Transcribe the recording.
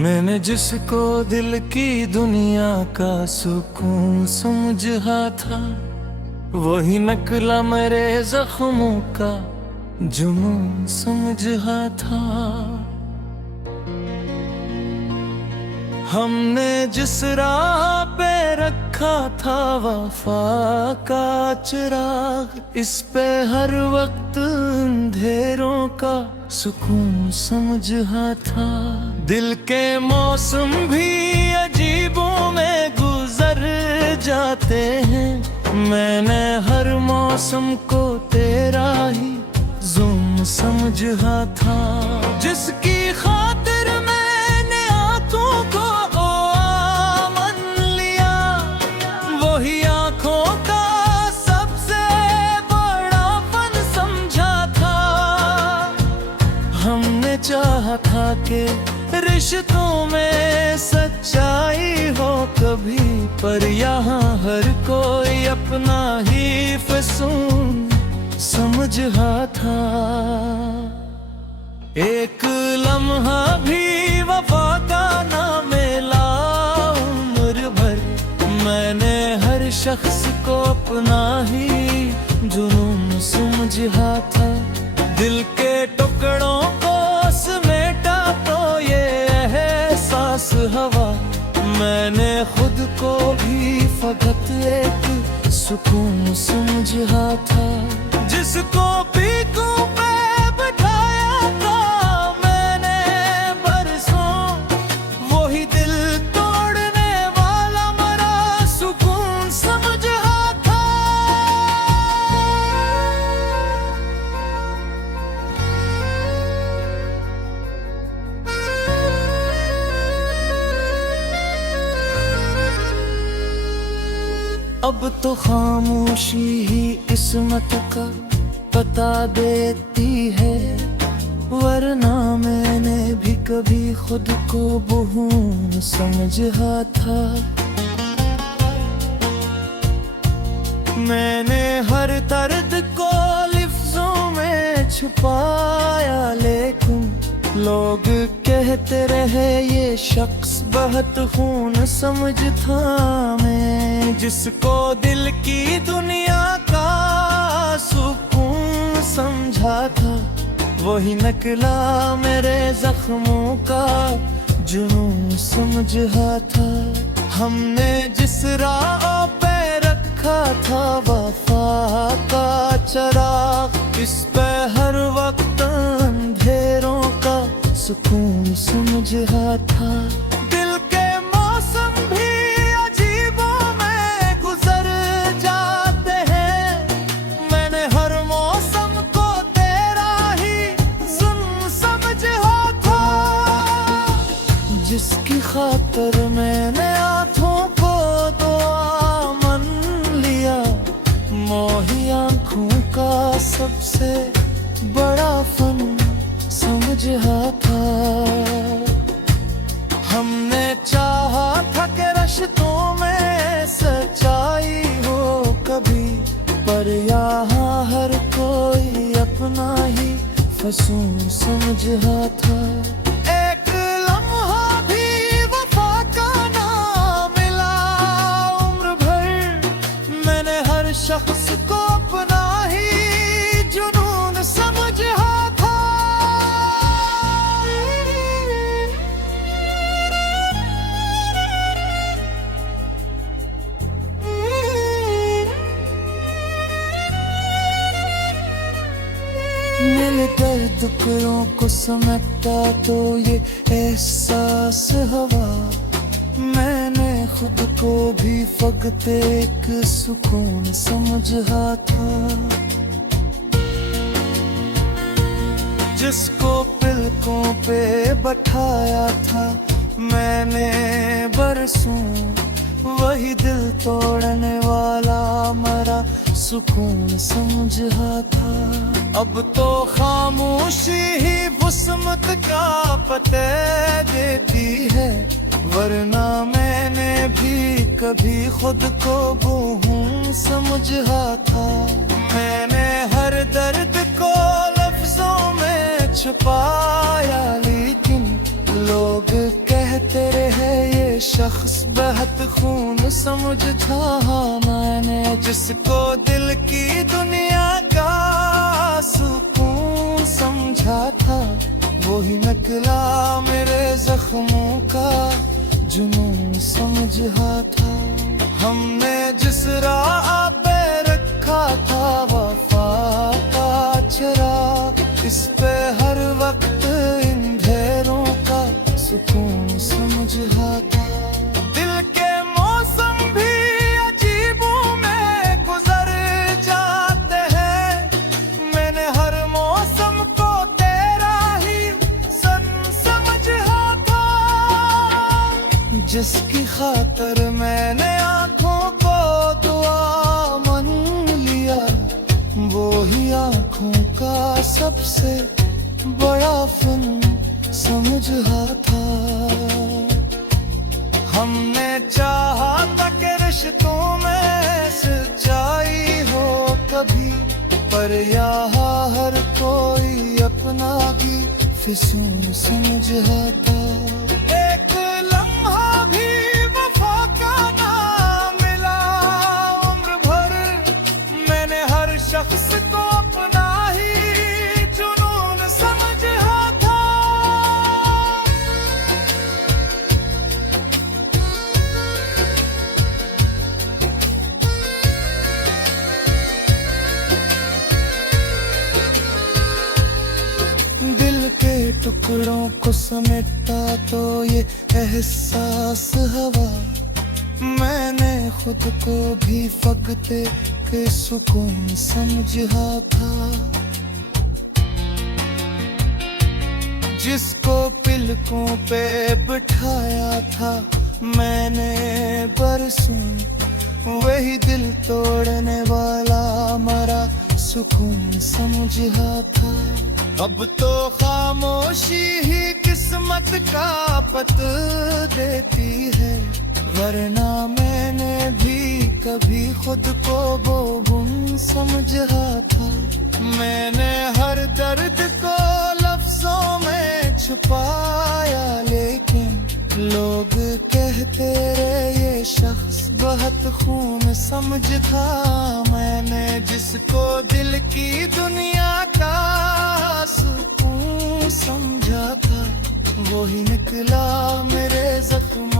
मैंने जिसको दिल की दुनिया का सुकून समझा था, वही नकला मेरे जख्मों का जुनून समझा था। हमने जिस राह पे रखा था वफा का चिराग, इस पे हर वक्त अंधेरों का सुकून समझा था। दिल के मौसम भी अजीबों में गुजर जाते हैं, मैंने हर मौसम को तेरा ही जुल्म समझा था। जिसकी खातिर मैंने आंखों को आमन लिया, वही आंखों का सबसे बड़ा फन समझा था। हमने चाहा था कि रिश्तों में सच्चाई हो कभी, पर यहाँ हर कोई अपना ही फसून समझा था। एक लम्हा भी वफा का ना मिला उम्र भर, मैंने हर शख्स को अपना ही जुनून समझा था। दिल के टुकड़ों को समेटा तो ये एहसास हवा, मैंने खुद को भी फकत एक सुकून समझा था। जिसको पीकों पे बिठाया था मैंने बरसों, वही दिल तोड़ने वाला मरा सुकून समझा था। अब तो खामोशी ही किस्मत का पता देती है, वरना मैंने भी कभी खुद को बहून समझा था। मैंने हर दर्द को लफ्जों में छुपाया, लेकिन लोग कहते रहे ये शख्स बहुत खून समझ था। मैं जिसको दिल की दुनिया का सुकून समझा था, वही नकला मेरे जख्मों का जुनून समझा था। हमने जिस राह पे रखा था वफा का चिराग, इस पे हर वक्त अंधेरों का सुकून समझा था। दिल के मौसम भी अजीबों में गुजर जाते हैं, मैंने हर मौसम को तेरा ही जुल्म समझा था। जिसकी खातिर मैंने आंखों को दुआ मन लिया, मोही आंखों का सबसे बड़ा फन समझा था। हमने चाहा था कि रिश्तों में सच्चाई हो कभी, पर यहाँ हर कोई अपना ही फसून समझा था। एक लम्हा भी वफा का ना मिला उम्र भर, मैंने हर शख्स को अपना ही जुनून समझा था। मेरे दर्द टुकड़ों को समेटा तो ये एहसास हवा, मैंने खुद को भी फकत एक सुकून समझा था। जिसको पलकों पे बैठाया था मैंने बरसों, वही दिल तोड़ने वाला मरा सुकून समझा था। अब तो खामोशी ही वसमत का पता देती है, वरना मैंने भी कभी खुद को बहून समझा था। मैंने हर दर्द को लफ्जों में छुपाया, लेकिन लोग कह कहते रहे ये शख्स बेहद खून समझता। मैंने जिसको दिल की दुनिया का सुकून समझा था, वही निकला मेरे जख्मों का जुनून समझा था। हमने जिस राह पे रखा था वफा का चरा, इस पे हर वक्त इन ढेरों का सुकून समझा था। दिल के मौसम भी अजीबों में गुजर जाते हैं, मैंने हर मौसम को तेरा ही सन समझा था। जिसकी खातर मैंने आंखों को दुआ मन लिया, वो ही आंखों का सबसे बड़ा फन समझा था। हमने चाहा था कि रिश्तों में सच्चाई हो कभी, पर यहाँ हर कोई अपना ही फिसून समझा था। एक लम्हा भी वफा का ना मिला उम्र भर, मैंने हर शख्स को अपना ही जुनून समझा था। दिल के टुकड़ों को समेटा तो ये एहसास हवा, मैंने खुद को भी फगते के सुकून समझा था। जिसको पिलकों पे बिठाया था मैंने बरसों, वही दिल तोड़ने वाला मरा सुकून समझा था। अब तो खामोशी ही किस्मत का पत देती है, वरना मैंने भी कभी खुद को बोगुम समझा था। मैंने हर दर्द को लफ्जों में छुपाया, लेकिन लोग कहते रहे ये शख्स बहुत खून समझता। मैंने जिसको दिल की दुनिया का सुकून समझा था, वही निकला मेरे जख्म